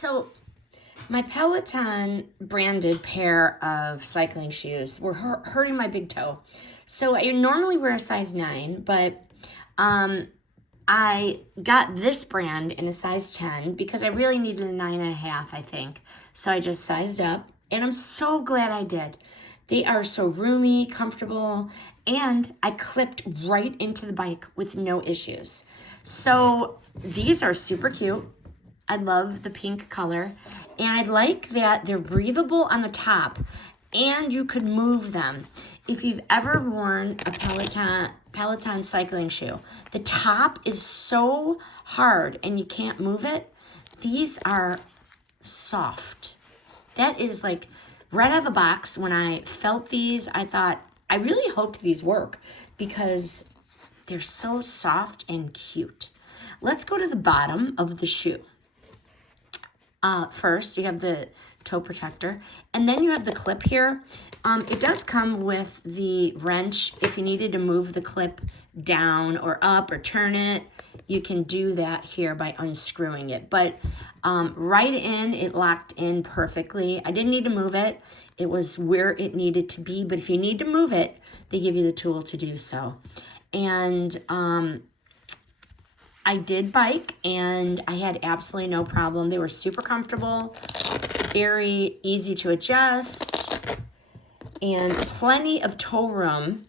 So my Peloton branded pair of cycling shoes were hurting my big toe. So I normally wear a size 9, but I got this brand in a size 10 because I really needed a 9.5, I think. So I just sized up, and I'm so glad I did. They are so roomy, comfortable, and I clipped right into the bike with no issues. So these are super cute. I love the pink color, and I like that they're breathable on the top, and you could move them. If you've ever worn a Peloton cycling shoe, the top is so hard and you can't move it. These are soft. That is like right out of the box. When I felt these, I thought, I really hoped these work because they're so soft and cute. Let's go to the bottom of the shoe. First, you have the toe protector, and then you have the clip here. It does come with the wrench. If you needed to move the clip down or up or turn it, you can do that here by unscrewing it. But right in, it locked in perfectly. I didn't need to move it. It was where it needed to be, but if you need to move it, they give you the tool to do so. And I did bike, and I had absolutely no problem. They were super comfortable, very easy to adjust, and plenty of toe room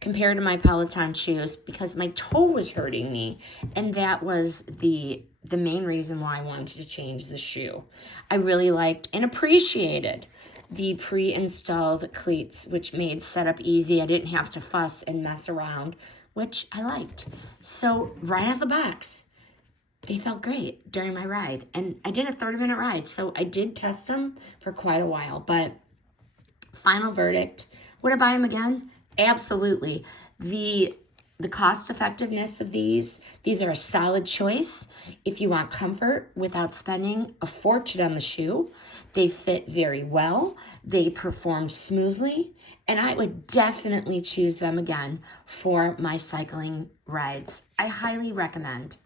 compared to my Peloton shoes because my toe was hurting me, and that was the main reason why I wanted to change the shoe. I really liked and appreciated the pre-installed cleats, which made setup easy. I didn't have to fuss and mess around, which I liked. So right out of the box, they felt great during my ride. And I did a 30-minute ride, so I did test them for quite a while. But final verdict, would I buy them again? Absolutely. The cost effectiveness of these are a solid choice if you want comfort without spending a fortune on the shoe. They fit very well. They perform smoothly, and I would definitely choose them again for my cycling rides. I highly recommend.